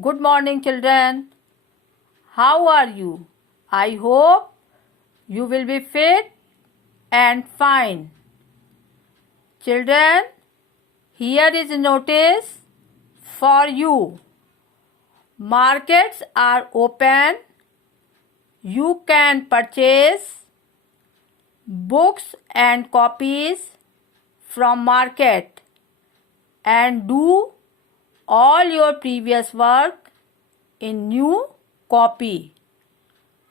Good morning, children. How are you? I hope you will be fit and fine. Children, here is a notice for you. Markets are open. You can purchase books and copies from market and do all your previous work in new copy.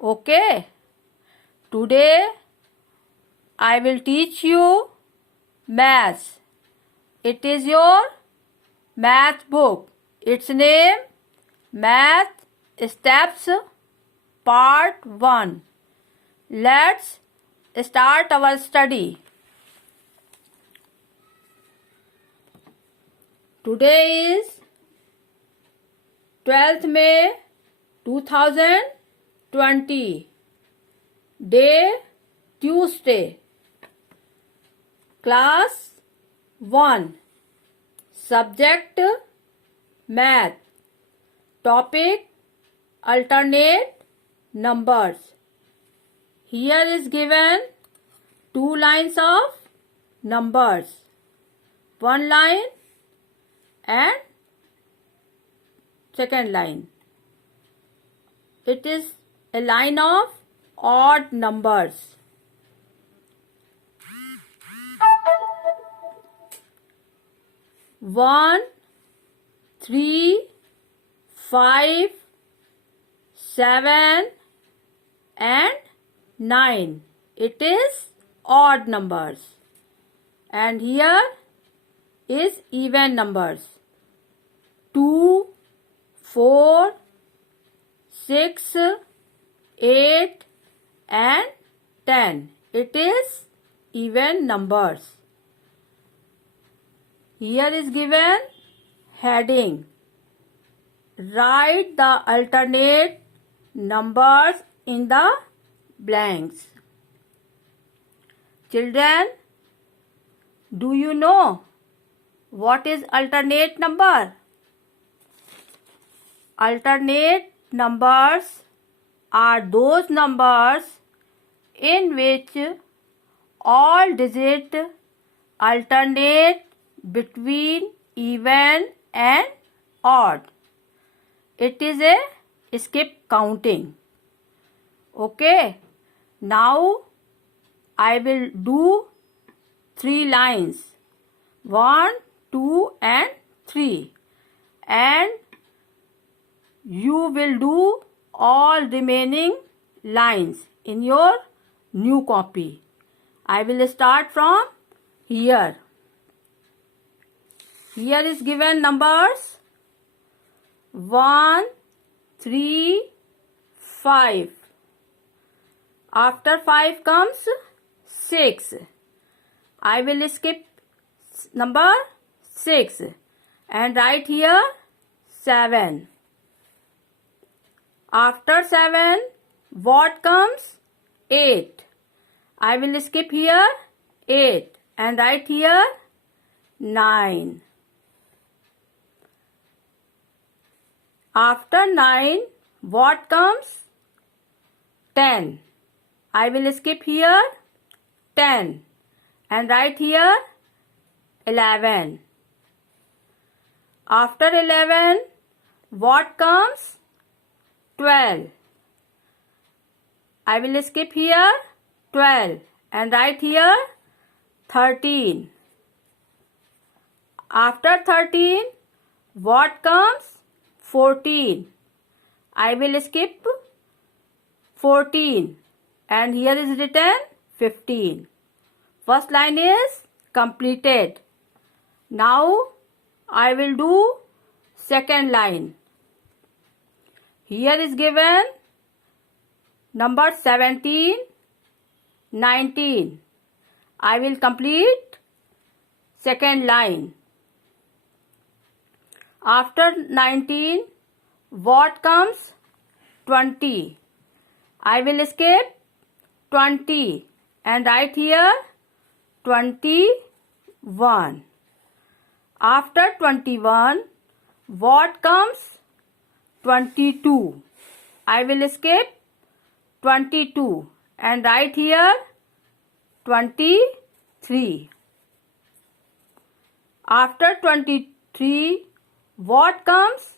Okay? Today I will teach you maths. It is your math book. Its name Math Steps Part 1. Let's start our study. Today is 12th May 2020. Day Tuesday. Class 1. Subject Math. Topic Alternate numbers. Here is given 2 lines of numbers. 1 line and second line. It is a line of odd numbers. One, 3, 5, 7 and 9. It is odd numbers. And here is even numbers. 2, 4, 6, 8 and 10. It is even numbers. Here is given heading. Write the alternate numbers in the blanks. Children, do you know what is alternate number? Alternate numbers are those numbers in which all digits alternate between even and odd. It is a skip counting. Okay. Now I will do 3 lines. 1, 2 and 3. And you will do all remaining lines in your new copy. I will start from here. Here is given numbers 1, 3, 5. After 5 comes 6. I will skip number 6 and write here 7. After 7, what comes? 8. I will skip here 8 and write here 9. After 9, what comes? 10. I will skip here 10 and write here 11. After 11, what comes? 12. I will skip here 12 and write here 13. After 13, what comes? 14. I will skip 14 and here is written 15. First line is completed. Now I will do second line. Here is given number 17, 19. I will complete second line. After 19, what comes? 20. I will skip 20 and write here 21. After 21, what comes? 22. I will skip 22 and write here 23. After 23, what comes?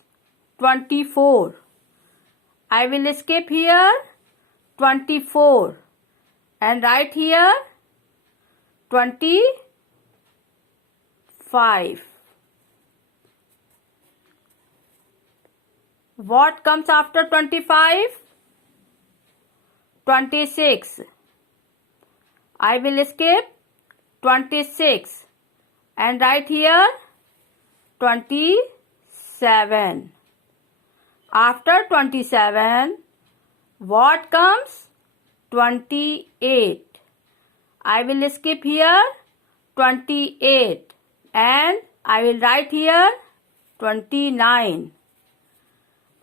24. I will skip here 24 and write here 25. What comes after 25? 26. I will skip 26 and write here 27. After 27, what comes? 28. I will skip here 28 and I will write here 29.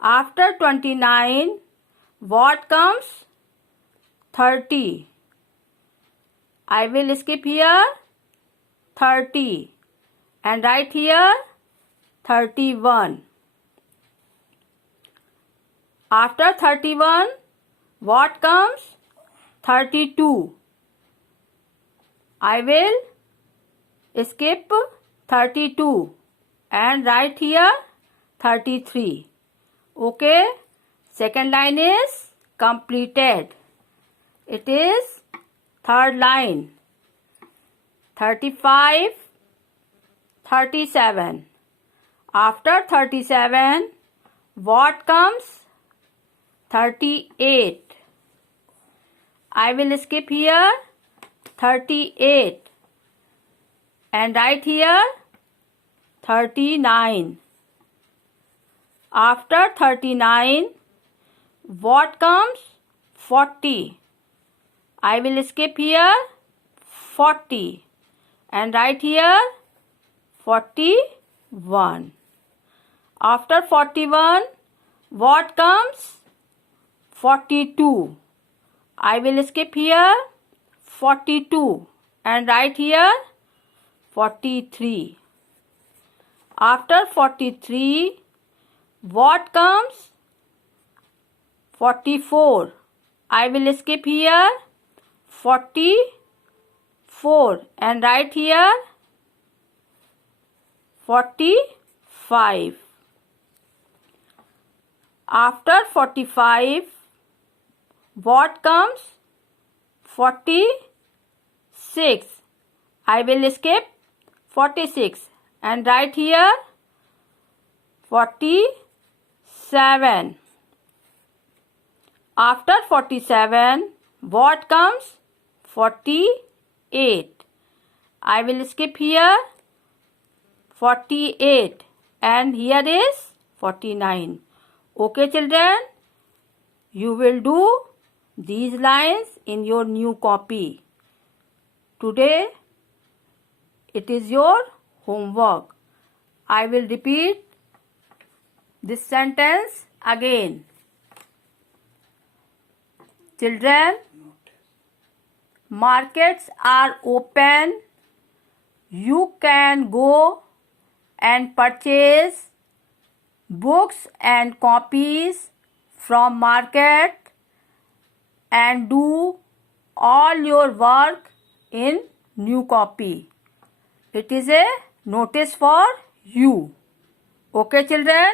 After 29, what comes? 30. I will skip here 30 and write here 31. After 31, what comes? 32. I will skip 32 and write here 33. Okay, second line is completed. It is third line. 35, 37. After 37, what comes? 38. I will skip here 38 and write here 39. After 39, what comes? 40. I will skip here 40 and write here 41. After 41, what comes? 42. I will skip here 42 and write here 43. After 43, what comes? 44. I will skip here 44 and write here 45. After 45, what comes? 46. I will skip 46 and write here 47. After 47, what comes? 48. I will skip here 48 and here is 49. Okay, children, you will do these lines in your new copy. Today, it is your homework. I will repeat this sentence again. Children, markets are open. You can go and purchase books and copies from market and do all your work in new copy. It is a notice for you. Okay, children?